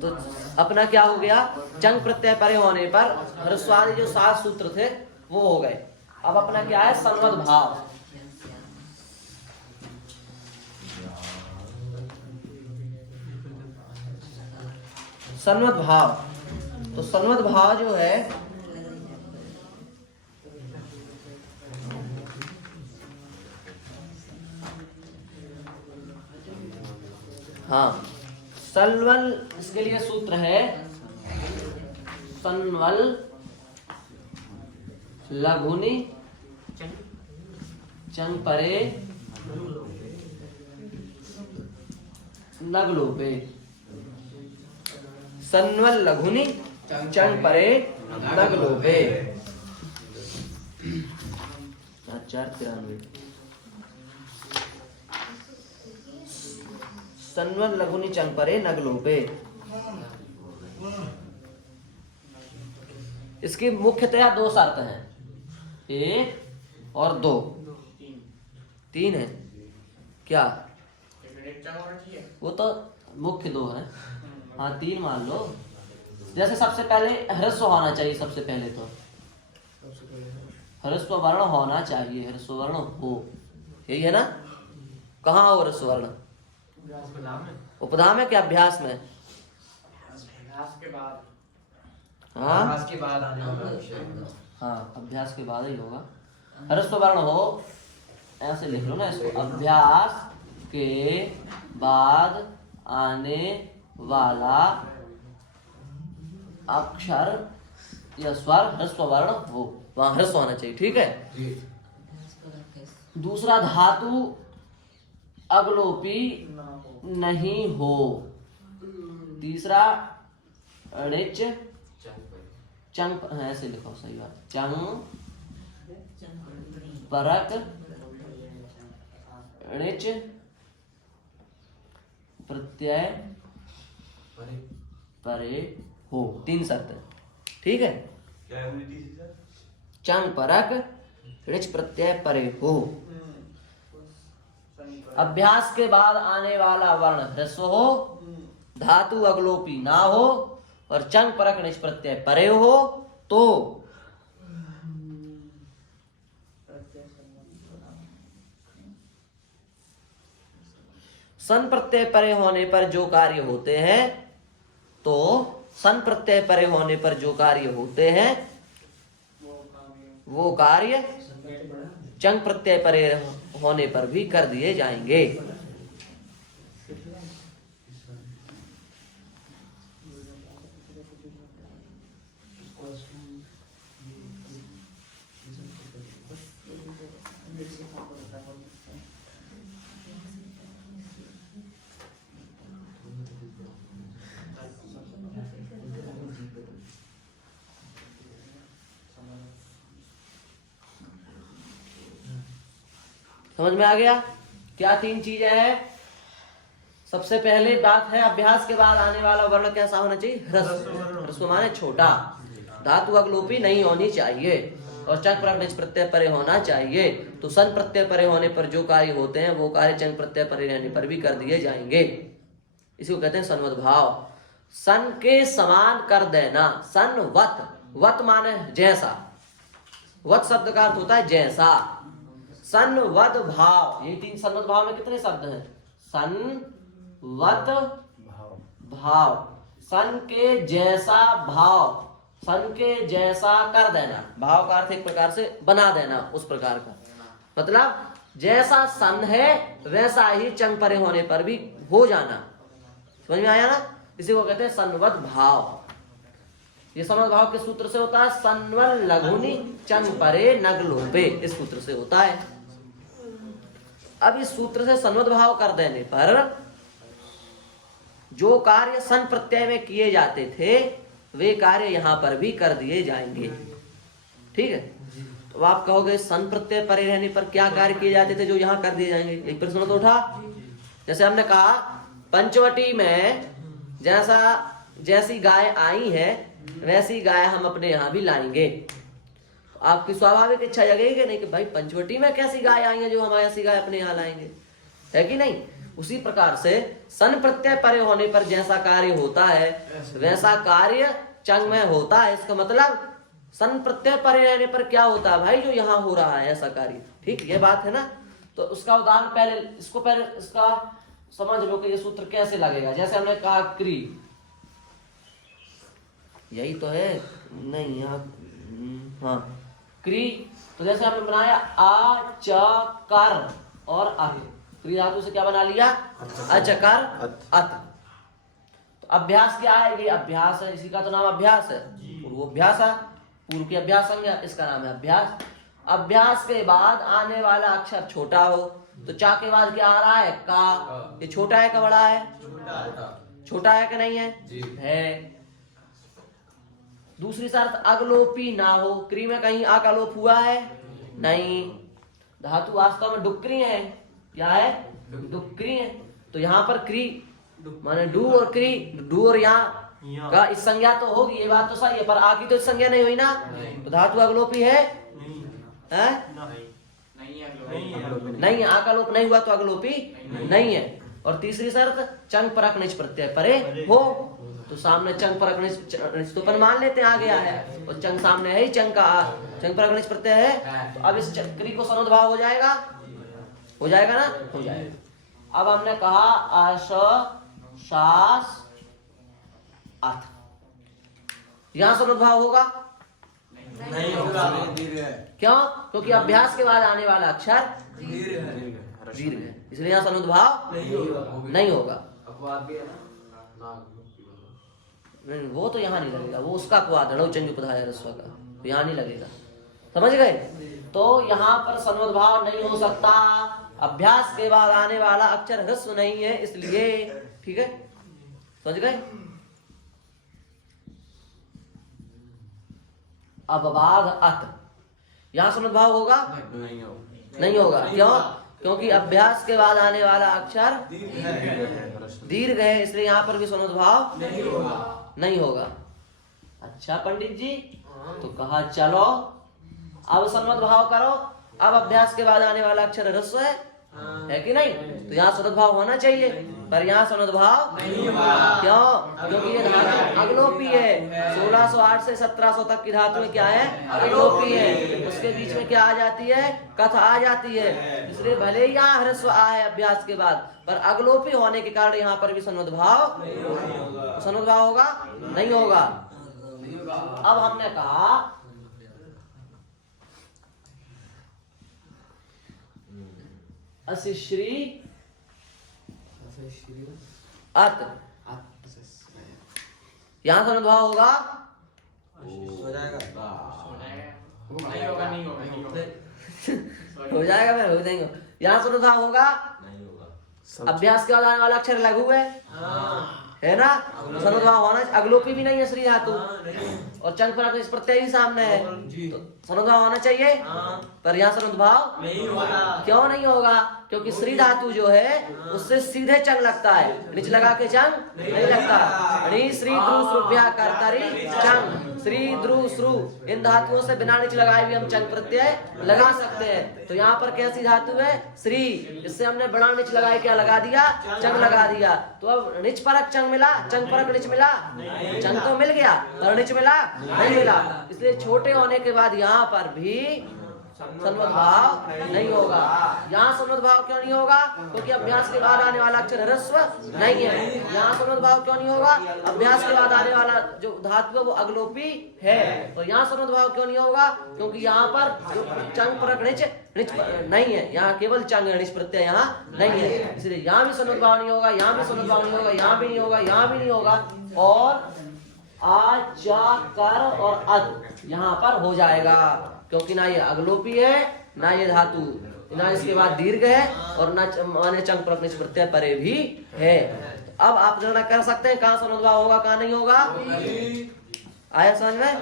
तो अपना क्या हो गया, चंग प्रत्यय परे होने पर ह्रस्वादि जो 7 सूत्र थे वो हो गए। अब अपना क्या है, संवद भाव। संवद भाव, तो संवद भाव जो है हाँ, सलवल, इसके लिए सूत्र है सनवल लघुनि चंग परे नगलोपे। सनवल लघुनि चंग परे नगलोपे। 493। सनवल लघुनि चंग परे नगलोपे। इसकी मुख्यतया 2 शर्त हैं, 1 और 2। 3 है क्या, वो तो मुख्य 2 है। हाँ 3 मान लो। जैसे सबसे पहले ह्रस्व होना चाहिए, सबसे पहले तो ह्रस्व वर्ण होना चाहिए, ह्रस्व वर्ण हो, यही है ना। कहाँ हो ह्रस्व वर्ण, उपधा में क्या अभ्यास में, हाँ अभ्यास के बाद आने वाला। हाँ अभ्यास के बाद ही होगा। ह्रस्व वर्ण हो, ऐसे लिख लो ना इसको, अभ्यास के बाद आने वाला अक्षर या स्वर ह्रस्व वर्ण हो, वहां ह्रस्व होना चाहिए, ठीक है। दूसरा, धातु अगलोपी नहीं हो। तीसरा, ऋच चंग, ऐसे लिखो, सही बात, चंग परक ऋच प्रत्यय परे हो। 3 शर्त है, ठीक है। चंग परक ऋच प्रत्यय परे हो। अभ्यास के बाद आने वाला वर्ण ह्रस्व हो, धातु अगलोपी ना हो और चंग परक ऋच प्रत्यय परे हो तो सन प्रत्यय परे होने पर जो कार्य होते हैं, तो सन प्रत्यय परे होने पर जो कार्य होते हैं वो कार्य चंग प्रत्यय परे होने पर भी कर दिए जाएंगे। समझ में आ गया क्या 3 चीजें हैं। सबसे पहले बात है, अभ्यास के बाद आने वाला वर्ण कैसा होना चाहिए, ह्रस्व। ह्रस्व माने छोटा, धातु अगलोपी नहीं होनी चाहिए और चंग परक ऋच प्रत्यय परे होना चाहिए। तो सन प्रत्यय परे होने पर जो कार्य होते हैं वो कार्य चंग प्रत्यय परे रहने पर भी कर दिए जाएंगे। इसी को कहते हैं संवद भाव। सन के समान कर देना, सन वत, वत माने जैसा, वत शब्द का अर्थ होता है जैसा। संवद भाव, ये 3 संवद भाव में कितने शब्द हैं, संवद भाव, सन के जैसा भाव, सन के जैसा कर देना। भाव का अर्थ एक प्रकार से बना देना, उस प्रकार का, मतलब जैसा सन है वैसा ही चंग परे होने पर भी हो जाना। समझ में आया ना, इसी को कहते हैं संवद भाव। ये संवद भाव के सूत्र से होता है, सनवल लघुनि चंग परे नगलोपे, इस सूत्र से होता है। अब इस सूत्र से संवद भाव कर देने पर जो कार्य सन प्रत्यय में किए जाते थे वे कार्य यहां पर भी कर दिए जाएंगे, ठीक है। तो आप कहोगे सन प्रत्यय परे रहने पर क्या कार्य किए जाते थे जो यहां कर दिए जाएंगे। एक प्रश्न तो उठा, जैसे हमने कहा पंचवटी में जैसी गाय आई है वैसी गाय हम अपने यहाँ भी लाएंगे। आपकी स्वाभाविक इच्छा जगेगी कि नहीं कि भाई पंचवटी में कैसी गाय आई है जो हमारे ऐसी गाय अपने यहाँ लाएंगे, है कि नहीं। उसी प्रकार से सन प्रत्यय परे होने पर जैसा कार्य होता है वैसा कार्य चंग में होता है। इसका मतलब सन प्रत्यय परे रहने पर क्या होता है भाई, जो यहाँ हो रहा है ऐसा कार्य। ठीक, ये बात है ना। तो उसका उदाहरण पहले इसका समझ लो कि ये सूत्र कैसे लगेगा। जैसे हमने कहा क्री, यही तो है नहीं यहाँ, हाँ क्री। तो जैसे हमने बनाया आ च कर और अत, क्री धातु से क्या बना लिया, अचकर अत। तो अभ्यास क्या है, ये अभ्यास है, इसी का तो नाम अभ्यास है। पूर्वाभ्यास है, पूर्व की अभ्यास संज्ञा, इसका नाम है अभ्यास। अभ्यास के बाद आने वाला अक्षर छोटा हो तो चा के बाद क्या आ रहा है, का। ये छोटा है का बड़ा है, छोटा है कि नहीं है, है। दूसरी शर्त अगलोपी ना हो, क्री में कहीं आ का लोप हुआ है नहीं। धातु वास्तव में डुक्री है, क्या है, डुक्री है। तो यहाँ पर क्री माने डू और क्री, डू और यहाँ का इस संज्ञा तो होगी, ये बात तो सही है, पर आ की तो इस संज्ञा नहीं हुई ना। तो धातु अगलोपी है, नहीं, आ का लोप नहीं हुआ तो अगलोपी नहीं है। और तीसरी शर्त चंग परक निच प्रत्यय परे हो, तो सामने चंग परक निच तो पर मान लेते हैं आ गया है, और चंग सामने है ही, चंग परक निच प्रत्यय है। तो अब इस क्री को सनुद्भाव हो जाएगा, हो जाएगा ना, हो जाएगा। अब हमने कहा आश शास अथ, यहां सनुद्भाव होगा नहीं होगा, क्यों, क्योंकि अभ्यास के बाद आने वाला अक्षर दीर्घ है, इसलिए यहाँ सनुद्भाव नहीं होगा। नहीं, वो तो यहाँ नहीं लगेगा, वो उसका अपवाद है, चंग पधाया रस्व का, तो यहाँ नहीं लगेगा, समझ गए। तो यहाँ पर सनुद्भाव नहीं हो सकता, अभ्यास के बाद आने वाला अक्षर ह्रस्व नहीं है, इसलिए। ठीक है, समझ गए। अपवाद अत, यहाँ सनुद्भाव होगा नहीं होगा, क्यों, क्योंकि अभ्यास के बाद आने वाला अक्षर दीर्घ है, इसलिए यहाँ पर भी सनुद्भाव नहीं होगा। अच्छा पंडित जी, तो कहा चलो अब सनुद्भाव करो। अब अभ्यास के बाद आने वाला अक्षर ह्रस्व है कि नहीं, तो यहाँ सनुद्भाव होना चाहिए, पर यहाँ सनुद्भाव क्यों, क्योंकि ये धातु अगलोपी है। 1608 से 1700 तक की धातु में क्या है, अगलोपी है, उसके बीच में क्या आ जाती है, कथ आ जाती है, इसलिए भले ही यहाँ ह्रस्व आए अभ्यास के बाद, पर अगलोपी होने के कारण यहाँ पर भी सनुद्भाव होगा नहीं होगा। अब हमने कहा अशिश्री अत, यहाँ सनुद्भाव होगा, हो जाएगा, मैं हो देंगे। यहाँ सनुद्भाव होगा, अभ्यास के बाद आने वाला अक्षर लघु है ना, तो सनुद्भाव होना। अगलोपी भी नहीं है श्री धातु, और चंग पर इस प्रत्यय ही सामने है, तो सनुद्भाव होना चाहिए, पर यहाँ सनुद्भाव क्यों नहीं होगा, क्योंकि श्री धातु जो है उससे सीधे चंग लगता है, निच लगा के चंग नहीं लगता। श्री द्रु श्रुभ्या कर्तरी चंग, श्री द्रु श्रु इन धातुओं से बिना निच लगाए भी हम चंग प्रत्यय लगा सकते हैं। तो यहाँ पर कैसी धातु है, श्री, इससे हमने बड़ा निच लगाए क्या लगा दिया, चंग लगा दिया। तो अब निच परक चंग मिला, चंग परक निच मिला, चंग तो मिल गया, पर निच मिला नहीं मिला, इसलिए छोटे होने के बाद यहाँ पर भी सनुद्भाव नहीं होगा। यहाँ सनुद्भाव क्यों नहीं होगा, क्योंकि अभ्यास के बाद आने वाला अक्षर ह्रस्व नहीं है। यहाँ सनुद्भाव क्यों नहीं होगा, अभ्यास के बाद आने वाला जो धातु है वो अगलोपी है, तो यहाँ सनुद्भाव क्यों नहीं होगा, क्योंकि यहाँ पर जो चंग परक निच नहीं है, यहाँ केवल चंग निच प्रत्यय यहाँ नहीं है, इसलिए यहाँ भी सनुद्भाव नहीं होगा, यहाँ भी सनुद्भाव नहीं होगा, यहाँ भी नहीं होगा, यहाँ भी नहीं होगा। और आ चा कर और अद यहाँ पर हो जाएगा, क्योंकि ना ये अगलोपी है, ना ये धातु, ना इसके बाद दीर्घ है, और ना माने चंग परक निच प्रत्यय परे भी है। तो अब आप निर्णय कर सकते हैं कहाँ सनुद्भाव होगा, कहाँ नहीं होगा। आया समझ में,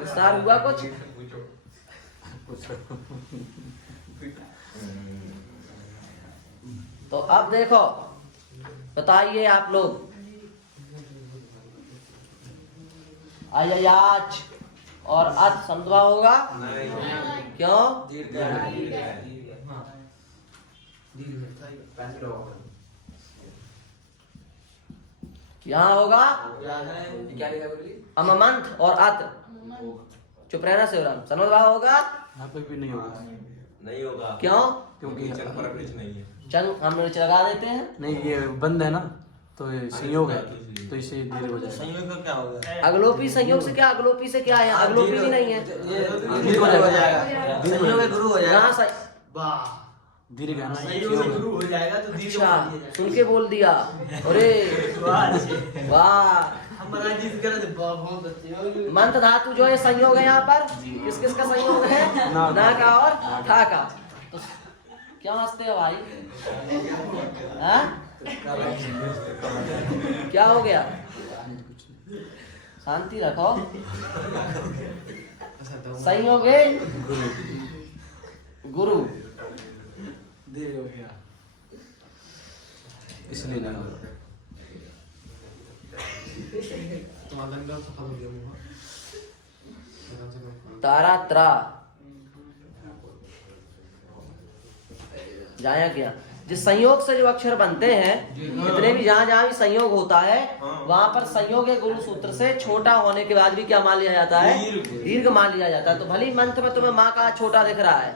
विस्तार हुआ कुछ। तो अब देखो, बताइए आप लोग, अययाच और अत सनुद्भाव होगा क्यों, यहाँ होगा क्या लिखा बोलिए? अममंथ और अत। चुप रहना शिवराम। सन्वद्भाव होगा? यहाँ पे भी नहीं होगा। नहीं होगा। क्यों? क्योंकि चंग पर कुछ नहीं है। चंग हम नीचे लगा देते हैं। नहीं, ये बंद है ना, तो ये संयोग है, तो इसे दीर्घ हो जाएगा। संयोग का क्या होगा? अगलोपी संयोग से क्या? अगलोपी से क्या है? अगलोपी भी नहीं है। दीर्घ हो जाएगा। संयोग में गुरु हो जाएगा। यहाँ से दीर्घ है ना, संयोग से गुरु हो जाएगा तो दीर्घ अच्छा हो जाएगा। सुन के बोल दिया। अरे वाह। हमारा जिस गलत बहुत अच्छी है। मंत्र धातु जो है संयोग है यहाँ पर। किस किस का संयोग है? ना का और ठा का। तो क्यों हंसते हो भाई? हाँ? क्या हो गया? शांति रखो। संयोग है गुरु। दीर्घ हो गया, इसलिए नहीं होगा। तारा त्रा जाया क्या? जिस संयोग से जो अक्षर बनते हैं, जितने भी जहां जहां भी संयोग होता है, वहां पर संयोग है गुरु सूत्र से छोटा होने के बाद भी क्या मान लिया जाता है? दीर्घ मान लिया जाता है। तो भली मंत्र में तुम्हें माँ का छोटा दिख रहा है,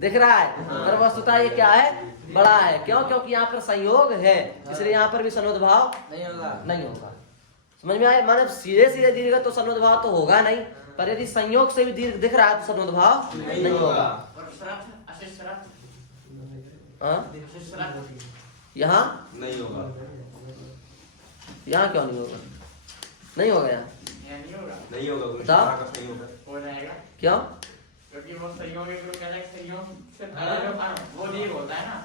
दिख रहा है, पर वस्तुतः ये क्या है? बड़ा है। क्यों? क्योंकि यहाँ पर संयोग है, इसलिए यहाँ पर भी सन्वद्भाव नहीं होगा। नहीं होगा। समझ में आया? मतलब सीधे सीधे दीर्घ तो सन्वद्भाव तो होगा नहीं, पर यदि संयोग से भी दीर्घ दिख रहा है तो सन्वद्भाव नहीं होगा। हाँ? यहाँ नहीं होगा। यहाँ क्यों नहीं होगा? नहीं होगा यहाँ। नहीं होगा। गुरु बताओ। का संयोग है। हो जाएगा क्यों? क्योंकि वो संयोग है, गुरु कहता है कि संयोग से पहले जो वो दीर्घ होता है ना।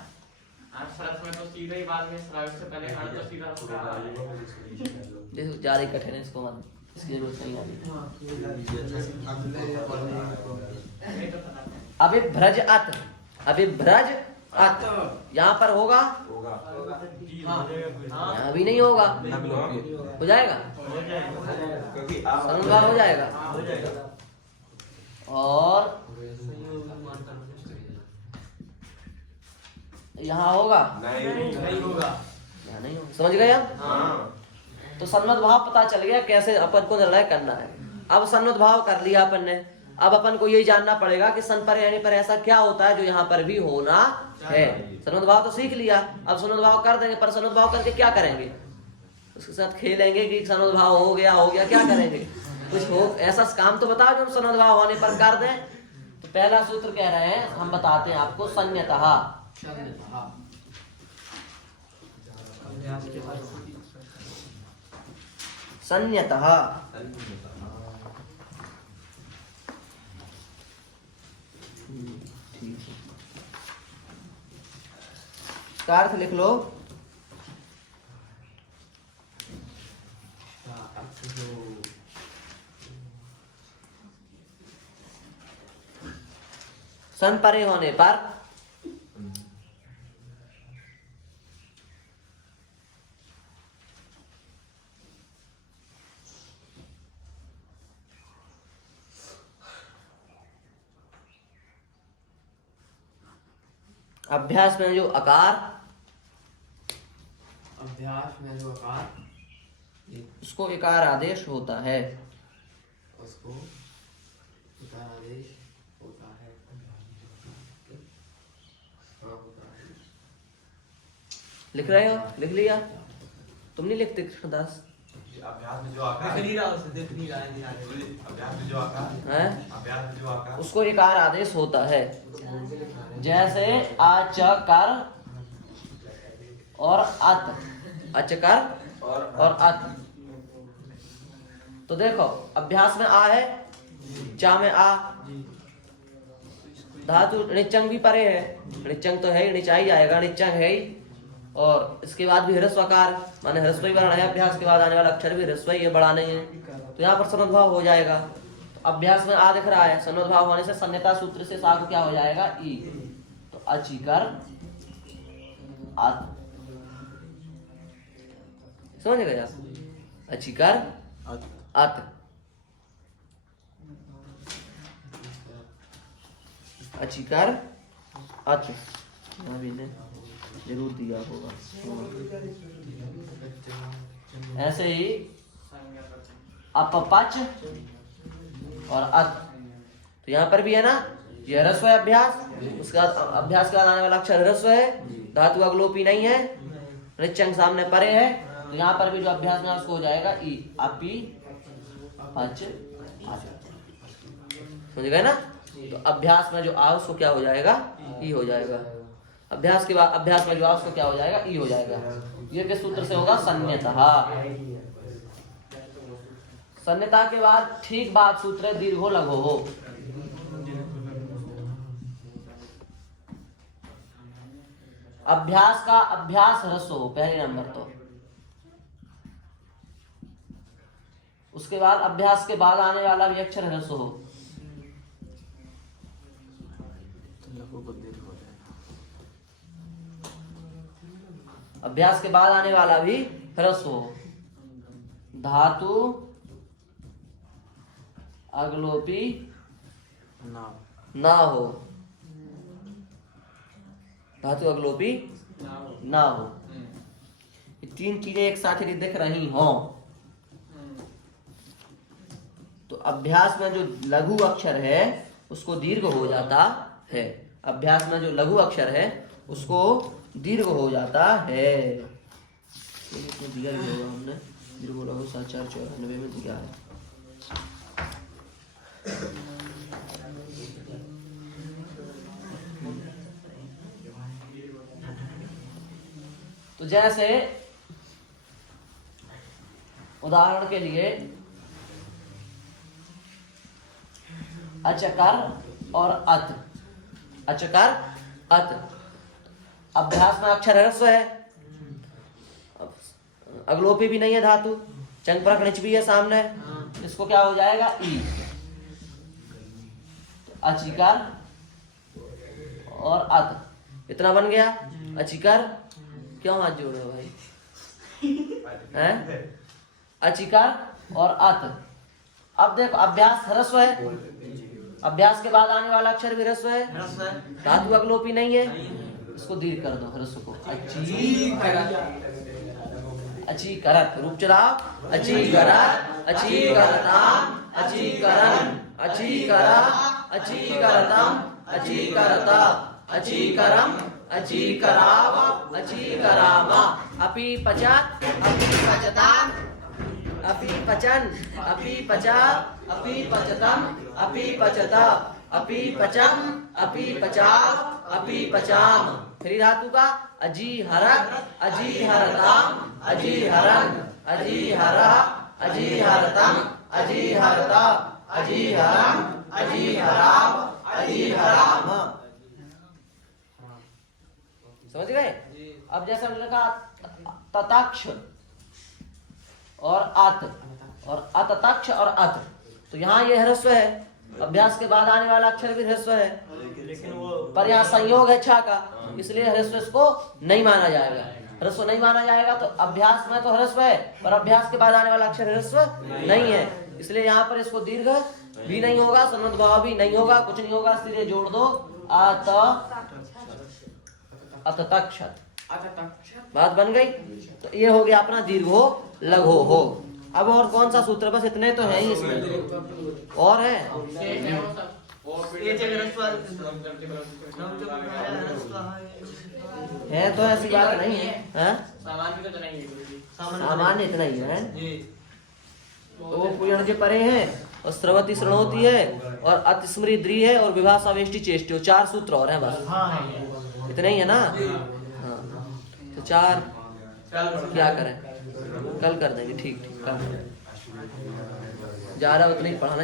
आप सरस में तो सीधे ही बाद में श्रावण से पहले हर तो सीधा होगा। देखो जारी कठिन है, इसको मत, इसकी जरूरत नहीं आती। नहीं तो पता नहीं। अभिभ्रज अत, अभिभ्रज अत यहाँ पर होगा? होगा। यहाँ भी नहीं होगा। हो जाएगा? क्योंकि आप सन्वद्भाव हो जाएगा। और यहाँ होगा? नहीं होगा। यहाँ नहीं होगा। समझ गए आप? हाँ। तो सन्वद्भाव पता चल गया कैसे अपन को निर्णय करना है। अब सन्वद्भाव कर लिया अपन ने, अब अपन को यही जानना पड़ेगा कि सन पर यानी पर ऐसा क्या होता है जो यहाँ पर भी होना है। सन्वद्भाव तो सीख लिया, अब सन्वद्भाव कर देंगे, पर सन्वद्भाव करके क्या करेंगे? उसके साथ खेलेंगे कि सन्वद्भाव हो गया, क्या करेंगे? कुछ हो ऐसा काम तो बताओ जो हम सन्वद्भाव होने पर कर दें। तो पहला सूत्र कह रहे हैं, हम बताते हैं आपको, संयतः। संयतः ठीक है। इसका अर्थ लिख लो। सन परे होने पर अभ्यास में जो आकार, उसको इकार आदेश होता है। लिख रहे हो? लिख लिया? तुम नहीं लिखते कृष्णदास? अभ्यास में जो आकार देख नहीं रहा उसे, देख नहीं रहा है। अभ्यास में जो आकार हैं? अभ्यास में जो आकार उसको इकार आदेश होता है। जैसे अचकर और अत, अचकर और अत। तो देखो अभ्यास में आ है, चा में आ, धातु णिचंग भी परे है, णिचंग तो है ही, णिचा ही जाएगा, णिचंग है ही। और इसके बाद भी ह्रस्वकार माने ह्रस्वई वर्ण है, अभ्यास के बाद आने वाला अक्षर भी ह्रस्वई है, बड़ा नहीं है, तो यहाँ पर सन्वद्भाव हो जाएगा। तो अभ्यास में आ दिख रहा है, सन्वद्भाव होने से संयता सूत्र से सा को क्या हो जाएगा? ई। तो अचिकर अत, समझ गए आप? अचिकर अत, अचिकर अत, यहाँ भी ने जरूर दिया होगा। ऐसे ही संज्ञा प्रत्यय। अपपच और अत। तो यहाँ पर भी है ना, ये ह्रस्व है अभ्यास, उसका अभ्यास के बाद आने वाला अक्षर ह्रस्व है, धातु अगलोपी नहीं है, ऋचंग सामने परे है, तो यहाँ पर भी जो अभ्यास में उसको हो जाएगा ई, अपी पच अच। समझ गए ना? तो अभ्यास में जो आ उसको क्या हो जाएगा, ई हो जाएगा। अभ्यास के बाद अभ्यास में जो आ उसको क्या हो जाएगा, ई हो जाएगा। ये किस सूत्र से होगा, सन्यतः। सन्यता के बाद ठीक बात सूत्र है दीर्घो लघो हो। अभ्यास का अभ्यास ह्रस्व हो पहले नंबर तो, उसके बाद अभ्यास के बाद आने वाला भी अक्षर ह्रस्व हो। अभ्यास के बाद आने वाला भी ह्रस्व हो। धातु अगलोपी ना हो, धातु अगलोपी ना हो। ये तीन चीजें एक साथ यदि दिख रही हो तो अभ्यास में जो लघु अक्षर है उसको दीर्घ हो जाता है। अभ्यास में जो लघु अक्षर है उसको दीर्घ हो जाता है। इसमें दिया भी होगा हमने, दीर्घ लघु 7494 में दिया है। तो जैसे उदाहरण के लिए अचकर और अत, अचकर अत। अभ्यास में अक्षर ह्रस्व है, अगलोपी भी नहीं है धातु, चंग पर निच भी है सामने, इसको क्या हो जाएगा, ई। तो अचिकर और अत इतना बन गया। अचिकर, क्यों हाथ जोड़ रहे हो भाई, हैं? अचिकर और अत। अब देखो अभ्यास ह्रस्व है, अभ्यास के बाद आने वाला अक्षर भी ह्रस्व है, धातु अगलोपी नहीं है, इसको दीर्घ कर दो ह्रस्व को, अचीकरत। रूप चलाओ, अचीकरत, अचीकरताम, अचीकरन, अचीकरा, अचीकरतम, अचीकरता, अचीकरम, अचीकराव, अचीकरामा। अपि पचत, अपि पचताम, अपि पचन, अपि पचा, अपि पचतम, अपि पचता, अपि पचम, अपि पचाव, अपि पचाम। फिर धातु का अजीहरत, अजीहरताम, अजीहरन, अजीहरः, अजीहरतम, अजीहरता, अजीहरम, अजीहराव, अजीहराम। समझ गए? अब जैसे हमने कहा तताक्ष और अत, और अतताक्ष और अत, तो यहाँ ये ह्रस्व है, अभ्यास के बाद आने वाला अक्षर भी ह्रस्व है, पर यहाँ संयोग है छा का, इसलिए ह्रस्व इसको नहीं माना जाएगा। ह्रस्व नहीं माना जाएगा तो अभ्यास में तो ह्रस्व है, पर अभ्यास के बाद आने वाला अक्षर ह्रस्व नहीं है, इसलिए यहाँ पर इसको दीर्घ भी नहीं होगा, सन्नत भाव भी नहीं होगा, कुछ नहीं होगा, सीधे जोड़ दो अततक्षत। बात बन गई? तो ये हो गया अपना दीर्घो लघो हो। अब और कौन सा सूत्र, बस इतने तो है ही इसमें, और है तो ऐसी बात नहीं है, सामान्य तो नहीं है, सामान्य इतना ही है। तो पुयण के परे है, और स्रवती श्रणोती है, और अतिस्मृति द्रि है, और विभाष अवेष्टि चेष्टि, 4 सूत्र और हैं बस, इतना ही है ना। हाँ, तो 4 क्या करें, कल कर देंगे। ठीक, कल ज्यादा उतना ही पढ़ाना।